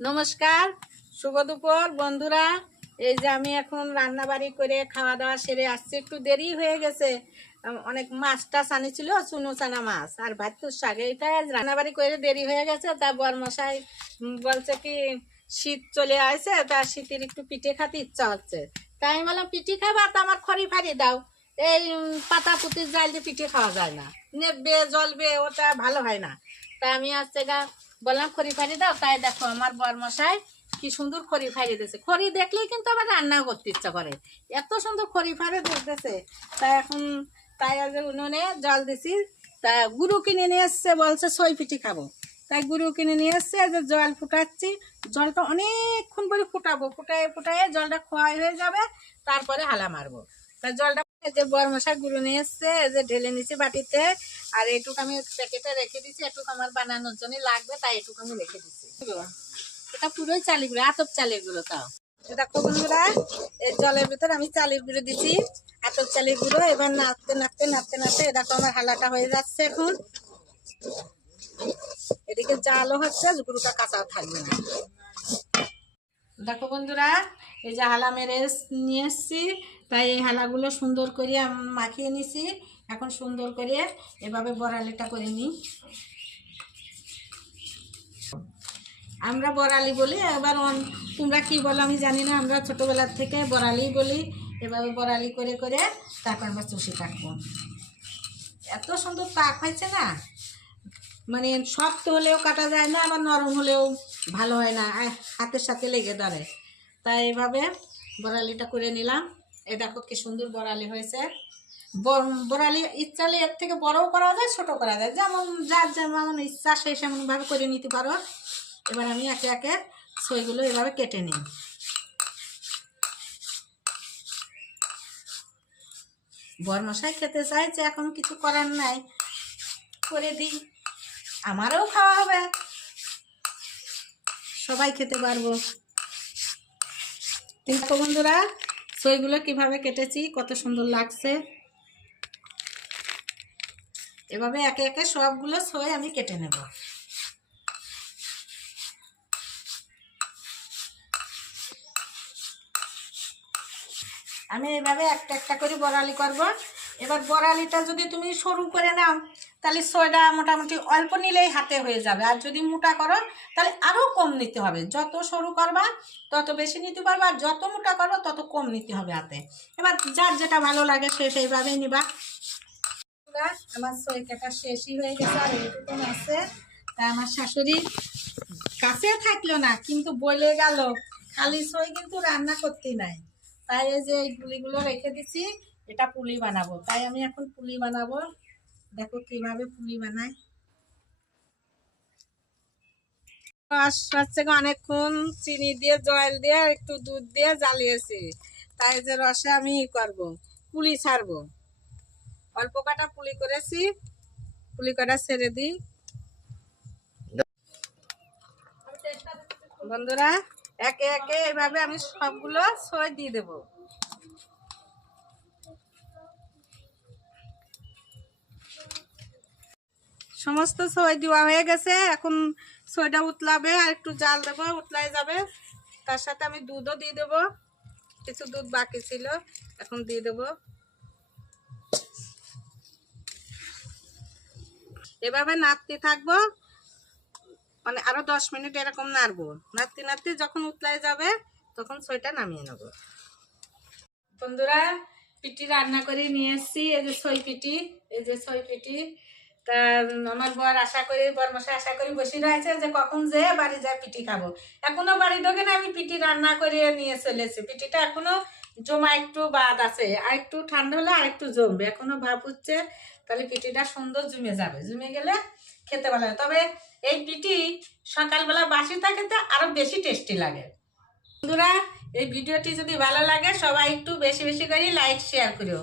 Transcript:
নমস্কার, শুভ দুপুর বন্ধুরা। এই যে আমি এখন রান্না বাড়ি করে খাওয়া দাওয়া সেরে আসছি, একটু দেরি হয়ে গেছে। অনেক মাছ টাছ আনিছিল, চুনো চানা মাছ আর ভাতুর শাক এইটা রান্না বাড়ি করে দেরি হয়ে গেছে, তা বরমশাই বলছে কি, শীত চলে আসছে তা শীতের একটু পিঠে খাতে ইচ্ছা হচ্ছে। তাই আমি বললাম, পিঠে খাবা তা আমার খড়ি ফাড়ি দাও। এই পাতা পুতির জাল দিয়ে পিঠে খাওয়া যায় না। নেবে, জ্বলবে, ওটা ভালো হয় না। তা আমি আজকে গা বললাম খড়ি ফাড়ি দাও, তাই দেখো আমার বরমশাই কি সুন্দর খড়ি ফাড়ি দিয়েছে। খড়ি দেখলেই কিন্তু আবার রান্না করতে ইচ্ছা করে। এত সুন্দর খড়ি ফাড়ে দিতেছে। তাই এখন তাই উনুনে জল দিছি। তা গুরু কিনে নিয়ে এসছে, বলছে সই পিঠি খাব। তাই গুরু কিনে নিয়ে এসছে যে জল ফুটাচ্ছি। জলটা অনেকক্ষণ পরে ফুটাবো। ফুটায় ফুটায় জলটা খোয়াই হয়ে যাবে, তারপরে হালা মারবো। তা জলটা এই যে বরমশা গুঁড়ো নিয়ে এসছে, এই যে ঢেলে নিছি বাটিতে, আর এটুকু আমি প্যাকেটে রেখে দিছি এটুকু আমার বানানোর জন্য লাগবে, তাই এটুকু আমি রেখে দিছি এটা পুরোই চালের গুঁড়ো, আতপ চালের গুঁড়ো তাও এটা বন্ধুরা এই জলের ভিতর আমি চালের গুঁড়ো দিছি আতপ চালের গুঁড়ো, এবার নাড়তে নাড়তে নাড়তে নাড়তে তো আমার হালাটা হয়ে যাচ্ছে এখন। এদিকে জালও হচ্ছে, গুঁড়োটা কাঁচাও থাকবে না। দেখো বন্ধুরা, এই যে হালা মেরে নিয়ে এসছি, তাই এই হালাগুলো সুন্দর করে মাখিয়ে নিছি। এখন সুন্দর করে এভাবে বড়ালিটা করে নিই। আমরা বড়ালি বলি, এবার তোমরা কি বলো আমি জানি না, আমরা ছোটোবেলার থেকে বড়ালি বলি, এভাবে বড়ালি করে করে তারপর আমরা চষি কাটবো। এত সুন্দর পাক হয়েছে না? মানে শক্ত হলেও কাটা যায় না, আবার নরম হলেও ভালো হয় না। হাতের সাথে লেগে ধরে। তাই এভাবে বড়ালিটা করে নিলাম। এ দেখো কি সুন্দর বড়ালি হয়েছে। বড়ালি ইচ্ছা হলে এর থেকে বড়ও করা যায় ছোট করা যায়। যেমন যার যেমন ইচ্ছা সেই সেমনভাবে করে নিতে পারো। এবার আমি একে একে সইগুলো এভাবে কেটে নিই। বরমশাই খেতে চাইছে, এখন কিছু করার নাই। করে দিই। আমারও খাওয়া হবে। সবাই খেতে পারব। দেখো বন্ধুরা, সইগুলো কীভাবে কেটেছি, কত সুন্দর লাগছে। এভাবে একে একে সবগুলো সই আমি কেটে নেব। আমি এইভাবে একটা একটা করে বড়ালি করব। এবার বড়ালিটা যদি তুমি সরু করে নাও, তাহলে সয়টা মোটামুটি অল্প নিলেই হাতে হয়ে যাবে। আর যদি মোটা করো, তাহলে আরও কম নিতে হবে। যত সরু করবা, তত বেশি নিতে পারবা, আর যত মোটা করো, তত কম নিতে হবে হাতে। এবার যার যেটা ভালো লাগে, সে সেইভাবেই নিবা। আমার সই কাটা শেষই হয়ে গেছে, আর এইটুকু আছে। তা আমার শাশুড়ি কাছে থাকল না, কিন্তু বলে গেল, খালি সই কিন্তু রান্না করতে নাই। তাই এই যে এই পুলিগুলো রেখে দিছি, এটা পুলি বানাবো। তাই আমি এখন পুলি বানাবো। দেখো কীভাবে পুলি বানাই হচ্ছে অনেকক্ষণ চিনি দিয়ে, জল দিয়ে, একটু দুধ দিয়ে জ্বালিয়েছি। তাই যে রসে আমি ই করব, পুলি ছাড়বো। অল্প কাটা পুলি করেছি, পুলি কটা ছেড়ে দিই। বন্ধুরা একে একে এভাবে আমি সবগুলো সই দিয়ে দেবো। সমস্ত সই দেওয়া হয়ে গেছে, এখন সইটা উতলাবে আর একটু জাল দেবো, উতলাই যাবে। তার সাথে আমি দুধও দিয়ে দেবো, কিছু দুধ বাকি ছিল, এখন দিয়ে দেবো। এভাবে নাড়তে থাকব মানে আরও দশ মিনিট এরকম নাড়বো। নাড়তে নাড়তে যখন উতলাই যাবে, তখন সইটা নামিয়ে নেব। বন্ধুরা পিটি রান্না করে নিয়ে এসেছি। এই যে সই পিটি এই যে সই পিটি তা, আমার বর আশা করি, বরমশাই আশা করি বসে রয়েছে যে কখন যে বাড়ি যায় পিটি খাব। এখনও বাড়ি ঢোকে না, আমি পিটি রান্না করে নিয়ে চলেছি পিটিটা এখনও জমা একটু বাদ আছে। আর একটু ঠান্ডা হলে আর একটু জমবে। এখনও ভাব হচ্ছে, তাহলে পিটিটা সুন্দর জমে যাবে। জমে গেলে খেতে ভালো লাগে। তবে এই পিটি সকালবেলা বাসি থাকতে আরও বেশি টেস্টি লাগে। বন্ধুরা, এই ভিডিওটি যদি ভালো লাগে, সবাই একটু বেশি বেশি করে লাইক শেয়ার করিও।